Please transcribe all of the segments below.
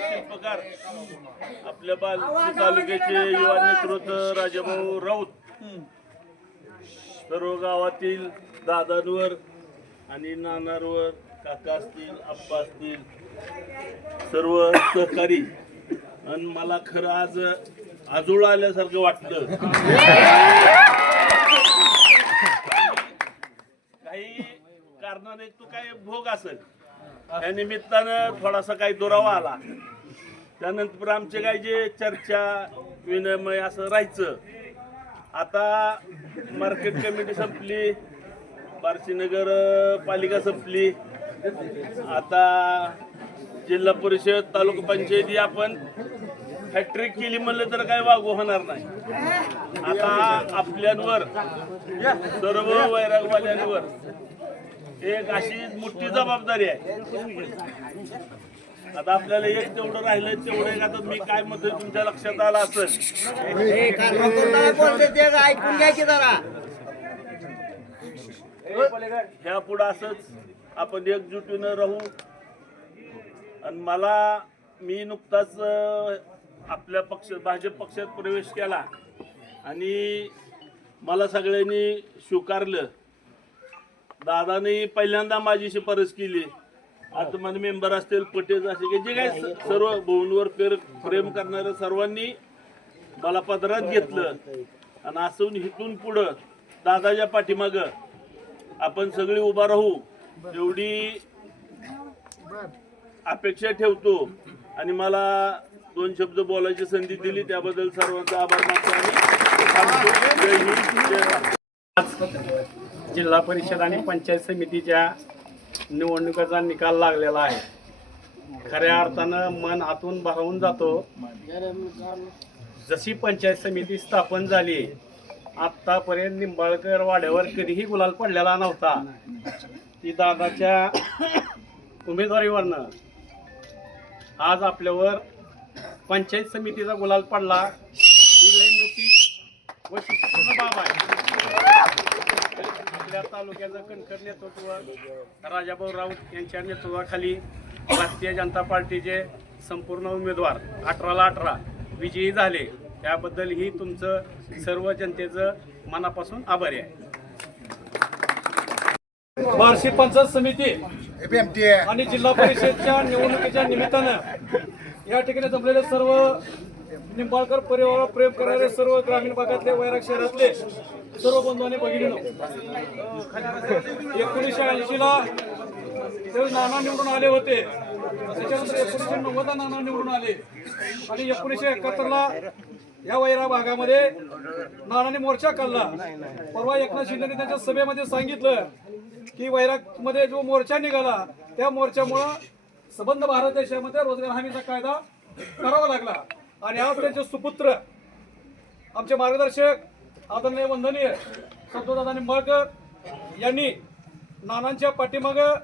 शिल्पकार आपल्या बालशी तालुक्याचे युवा नेतृत्व राजाभाऊ राऊत सर्व गावातील दादांवर आणि नानांवर काका असतील आप्पा असतील सर्व सहकारी आणि मला खरं आज आजोळ आल्यासारखं वाटलं काही कारणाने तो काही भोग असेल. त्या निमित्तानं थोडासा काही दुरावा आला. त्यानंतर आमचे काही जे चर्चा विनिमय असं राहायचं. आता मार्केट कमिटी संपली. बार्शीनगर पालिका संपली. आता जिल्हा परिषद तालुका पंचायती आपण हॅट्रिक केली म्हणलं तर काय वागू होणार नाही. आता आपल्यांवर सर्व वैरागवाल्यांवर एक अशी मोठी जबाबदारी आहे. आता आपल्याला एक तेवढं राहिलं तेवढं एक आता मी काय म्हणतोय तुमच्या लक्षात आलं असेल. ऐकून घ्या की जरा. ह्या पुढं असंच आपण एकजुटीनं राहू. आणि मला मी नुकताच आपल्या पक्ष भाजप पक्षात प्रवेश केला. आणि मला सगळ्यांनी स्वीकारलं. दादाने पहिल्यांदा माझी शिफारस केली. आता माझे मेंबर असतील पटेल असे की जे काही सर्व भुवनवर पेर प्रेम करणाऱ्या सर्वांनी मला पदरात घेतलं. आणि असून हिथून पुढं दादाच्या पाठीमागं आपण सगळी उभा राहू एवढी अपेक्षा ठेवतो. आणि मला दोन शब्द बोलायची संधी दिली त्याबद्दल सर्वांचा आभार मानतो आणि थांबतो. जय हिंद जय महाराष्ट्र. जिल्हा परिषद आणि पंचायत समितीच्या निवडणुकीचा निकाल लागलेला आहे. खऱ्या अर्थानं मन आतून भारावून जातो. जशी पंचायत समिती स्थापन झाली आत्तापर्यंत निंबाळकर वाड्यावर कधीही गुलाल पडलेला नव्हता. ती दादाच्या उमेदवारीवरनं आज आपल्यावर पंचायत समितीचा गुलाल पडला. ही लई मोठी व शिक्षण बाब आहे. आपल्या तालुक्याचं कणखर नेतृत्व राजाभाऊ राऊत यांच्या नेतृत्वाखाली भारतीय जनता पार्टीचे संपूर्ण उमेदवार अठराला अठरा विजयी झाले. त्याबद्दल ही तुमचं सर्व जनतेचं मनापासून आभारी आहे. बार्शी पंचायत समिती आणि जिल्हा परिषदच्या निवडणुकीच्या निमित्तानं या ठिकाणी जमलेले सर्व निंबाळकर परिवारावर प्रेम करणारे सर्व ग्रामीण भागातले वैराग शहरातले सर्व बंधू बघितलं. एकोणीसशे ऐंशीला ते नाना निवडून आले होते. त्याच्यानंतर एकोणीसशे नव्वदला नाना निवडून आले. आणि एकोणीसशे एकाहत्तरला या वैरा भागामध्ये नानाने मोर्चा काढला. परवा एकनाथ शिंदेने त्यांच्या सभेमध्ये सांगितलं की वैरागमध्ये जो मोर्चा निघाला त्या मोर्चामुळं संबंध भारत देशामध्ये रोजगार हमीचा कायदा करावा लागला. आणि आज त्यांचे सुपुत्र आमचे मार्गदर्शक आदरणीय वंदनीय संतोषदादानी मळकर यांनी नानांच्या पाठीमागं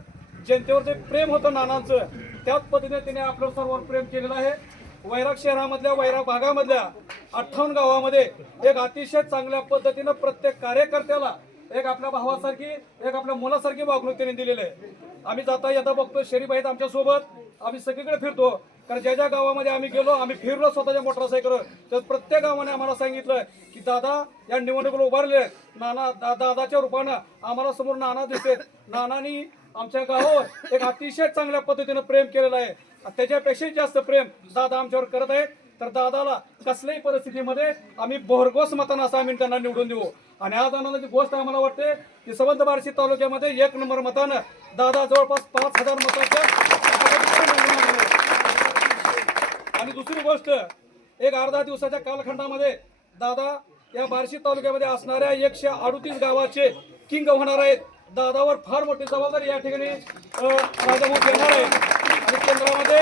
जनतेवर जे प्रेम होतं नानांचं. त्याच पद्धतीने तिने आपल्या सर्वांवर प्रेम केलेलं आहे. वैराग शहरामधल्या वैराग भागामधल्या अठ्ठावन्न गावामध्ये एक अतिशय चांगल्या पद्धतीनं प्रत्येक कार्यकर्त्याला एक आपल्या भावासारखी एक आपल्या मुलासारखी वागणूक त्यांनी दिलेली आहे. आम्ही जाता येता बघतो शरीफ आहेत आमच्यासोबत. आम्ही सगळीकडे फिरतो. कारण ज्या ज्या गावामध्ये आम्ही गेलो आम्ही फिरलो स्वतःच्या मोटरसायकल तर प्रत्येक गावाने आम्हाला सांगितलं की दादा या निवडणुकीला उभारले. आहेत. नाना दा- दादाच्या रूपानं आम्हाला समोर नाना दिसते. नानानी आमच्या गावावर एक अतिशय चांगल्या पद्धतीनं प्रेम केलेलं आहे. त्याच्यापेक्षाही जास्त प्रेम दादा आमच्यावर करत आहेत. तर दादाला कसल्याही परिस्थितीमध्ये आम्ही भरघोस मतानं असं आम्ही त्यांना निवडून देऊ. आणि आज आनंदाची गोष्ट आम्हाला वाटते की संबंध बार्शी तालुक्यामध्ये एक नंबर मतानं दादा जवळपास पाच हजार मताच्या आघाडीवर निवडून आलेले आहेत. आणि दुसरी गोष्ट एक अर्धा दिवसाच्या कालखंडामध्ये दादा या बार्शी तालुक्यामध्ये असणाऱ्या एकशे अडुतीस गावाचे किंग होणार आहेत. दादावर फार मोठी जबाबदारी या ठिकाणी राजाभाऊ घेणार आहे आणि केंद्रामध्ये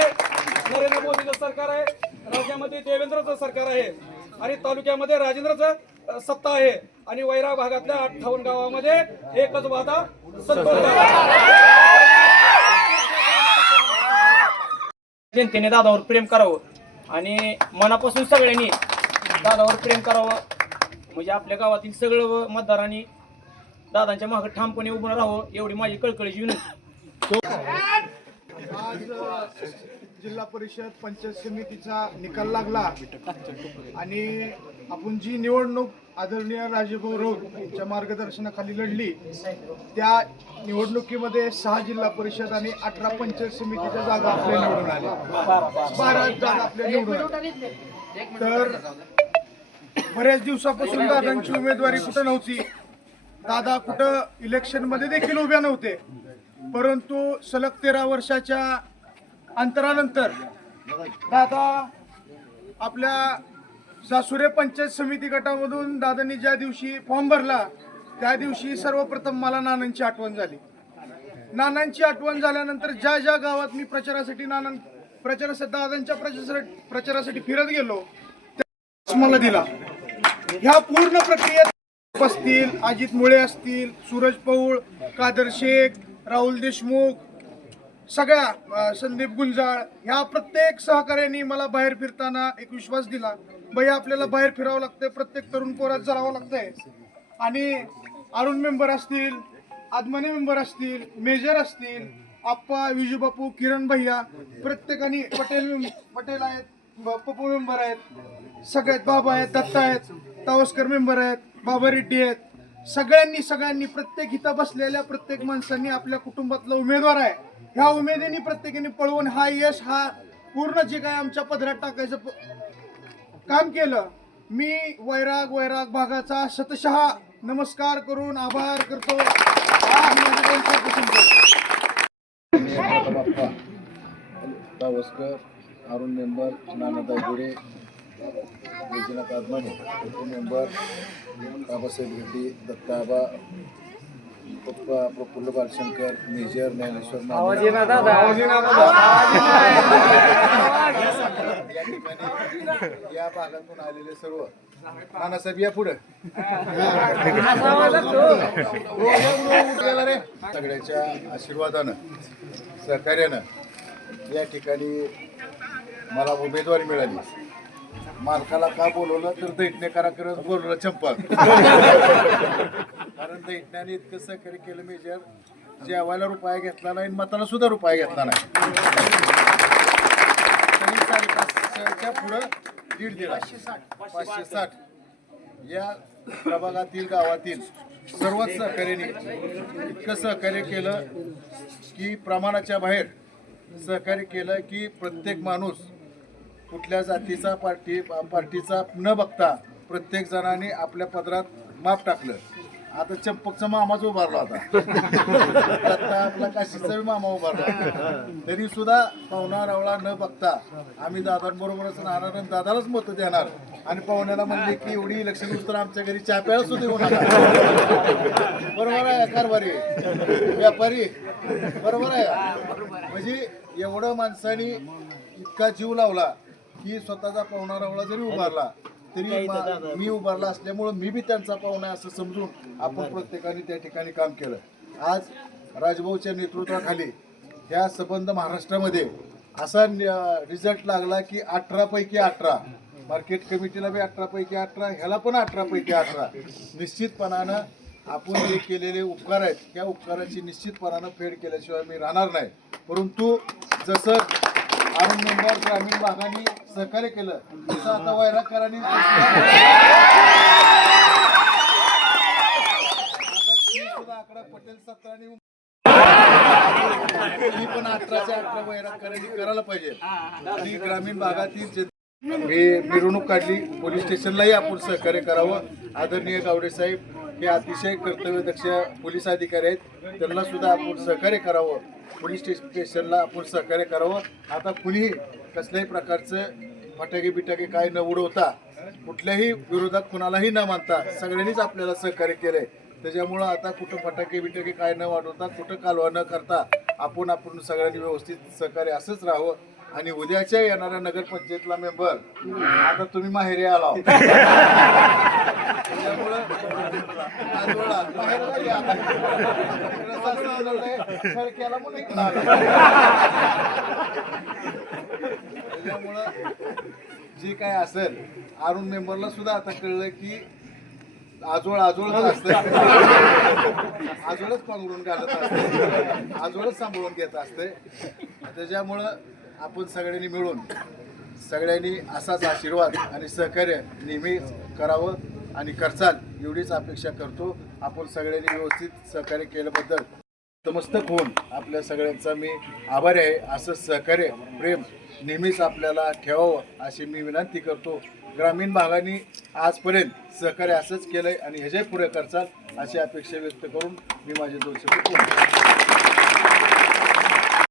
नरेंद्र मोदीचं सरकार आहे राज्यामध्ये देवेंद्रचं सरकार आहे आणि तालुक्यामध्ये राजेंद्रचं सत्ता आहे. आणि वैरा भागातल्या अठ्ठावन्न गावामध्ये एकच वादा संतोष जनतेने दादावर प्रेम करावं. आणि मनापासून सगळ्यांनी दादावर प्रेम करावं. म्हणजे आपल्या गावातील सगळं मतदारांनी दादांच्या मागे ठामपणे उभं राहावं एवढी माझी कळकळीची विनंती. जिल्हा परिषद पंचायत समितीचा निकाल लागला. आणि आपण जी निवडणूक आदरणीय राजेभाऊ राऊत यांच्या मार्गदर्शनाखाली लढली त्या निवडणुकीमध्ये सहा जिल्हा परिषद आणि अठरा पंचायत समितीच्या जागा आपल्या निवडून आल्या. बारा जागा आपल्या निवडून तर बऱ्याच दिवसापासून दादांची उमेदवारी कुठं नव्हती? दादा कुठं इलेक्शनमध्ये देखील उभ्या नव्हते. परंतु सलग तेरा वर्षाच्या अंतरानंतर दादा आपल्या सासुरे पंचायत समिती गटामधून दादांनी ज्या दिवशी फॉर्म भरला त्या दिवशी सर्वप्रथम मला नानांची आठवण झाली. नानांची आठवण झाल्यानंतर ज्या ज्या गावात मी प्रचारासाठी नाना प्रचारासाठी दादांच्या प्रचारासाठी प्रचारासाठी फिरत गेलो त्या मला दिला. ह्या पूर्ण प्रक्रियेत असतील अजित मुळे असतील सूरज पौळ कादर शेख राहुल देशमुख सगळ्या संदीप गुंजाळ ह्या प्रत्येक सहकार्याने मला बाहेर फिरताना एक विश्वास दिला. भैया आपल्याला बाहेर फिरावं लागतंय प्रत्येक तरुण पोरात जरावं लागतंय. आणि अरुण मेंबर असतील आदमाने मेंबर असतील मेजर असतील आप्पा विजूबापू किरण भैया प्रत्येकाने पटेल पटेल आहेत पप्पू मेंबर आहेत सगळ्यात बाबा आहेत दत्ता आहेत तावस्कर मेंबर आहेत बाबा रेड्डी आहेत. सगळ्यांनी सगळ्यांनी प्रत्येक हिता बसलेल्या प्रत्येक माणसांनी आपल्या कुटुंबातला उमेदवार आहे. ह्या उमेदीने प्रत्येकाने पळवून हा यश हा पूर्ण जे काय आमच्या पदरात टाकायचं प- काम केलं मी वैराग वैराग भागाचा शतशः नमस्कार करून आभार करतो. बाप्पा Arun member Nanada Gude Vaijnath Aadmane member Babasaheb Reddy Dattaba Prafulla Balshankar major Dnyaneshwar Mane. या ठिकाणी या भागातून आलेले सर्व. नानासाहेब या पुढे. सगळ्याच्या आशीर्वादानं सहकार्यानं या ठिकाणी मला उमेदवारी मिळाली. मालकाला का बोलवलं? तर दैटणेकरा करत बोलवलं चंपा कारण दैटण्याने इतकं सहकार्य केलं मेजर जेवायला रुपया घेतला नाही मताला सुद्धा रुपया घेतला नाही. तरी पुढं दीड दीड पाचशे साठ. या प्रभागातील गावातील सर्वच सहकार्याने इतकं सहकार्य केलं की प्रमाणाच्या बाहेर सहकार्य केलं की प्रत्येक माणूस कुठल्या जातीचा पार्टी पार्टीचा न बघता प्रत्येक जणांनी आपल्या पदरात माप टाकलं. आता चंपकचा मामाच उभारला होता. आता आपला काशीचा मामा उभारला तरी सुद्धा पाहुणा रावळा न बघता आम्ही दादांबरोबरच राहणार आणि दादालाच मत देणार. आणि पाहुण्याला म्हणले की एवढी इलेक्शन तर आमच्या घरी चहा प्यायला सुद्धा नका. बरोबर आहे कारभारी. व्यापारी. बरोबर आहे. म्हणजे एवढं माणसानी इतका जीव लावला. की स्वतःचा पाहुणा रावळा जरी उभारला तरी मा- मी उभारला असल्यामुळं मी बी त्यांचा पाहुणा आहे असं समजून आपण प्रत्येकाने त्या ठिकाणी काम केलं. आज राजभाऊच्या नेतृत्वाखाली ह्या संबंध महाराष्ट्रामध्ये असा रिझल्ट लागला की अठरा पैकी अठरा मार्केट कमिटीला बी अठरा पैकी अठरा ह्याला पण अठरा पैकी अठरा. निश्चितपणानं आपण जे केलेले उपकार आहेत त्या उपकाराची निश्चितपणानं फेड केल्याशिवाय मी राहणार नाही. परंतु जसं मेंबर ग्रामीण भागाने सहकार्य केलं तसं आता सुद्धा आकडा पटेल सत्रांनी पण अठराच्या अठरा वैराकरांनी करायला पाहिजे. आणि ग्रामीण भागातील हे मिरवणूक काढली. पोलीस स्टेशनलाही आपण सहकार्य करावं. आदरणीय गावडे साहेब हे अतिशय कर्तव्यदक्ष पोलीस अधिकारी आहेत. त्यांना सुद्धा आपण सहकार्य करावं. पोलीस स्टेशनला आपण सहकार्य करावं. आता कुणीही कसल्याही प्रकारचं फटाके बिटाके काय न उडवता कुठल्याही विरोधात कुणालाही न मानता सगळ्यांनीच आपल्याला सहकार्य केलंय. त्याच्यामुळं आता कुठं फटाके बिटाके काय न वाढवता कुठं कालवा न करता आपण आपण सगळ्यांनी व्यवस्थित सहकार्य असंच राहावं. आणि उद्याच्या येणाऱ्या नगरपंचायतला मेंबर आता तुम्ही माहेरी आला. त्यामुळं म्हणून जे काय असेल अरुण मेंबरला सुद्धा आता कळलं की आजोळ आजोळच असतं आजोळच पांघरून घालत असते आजोळच सांभाळून घेत असते त्याच्यामुळं आपण सगळ्यांनी मिळून सगळ्यांनी असाच आशीर्वाद आणि सहकार्य नेहमी करावं आणि करचाल एवढीच अपेक्षा करतो. आपण सगळ्यांनी व्यवस्थित सहकार्य केल्याबद्दल नतमस्तक होऊन आपल्या सगळ्यांचा मी आभारी आहे. असं सहकार्य प्रेम नेहमीच आपल्याला ठेवावं अशी मी विनंती करतो. ग्रामीण भागाने आजपर्यंत सहकार्य असंच केलं आहे आणि ह्याच्या पुढे करचाल अशी अपेक्षा व्यक्त करून मी माझे दोन शब्द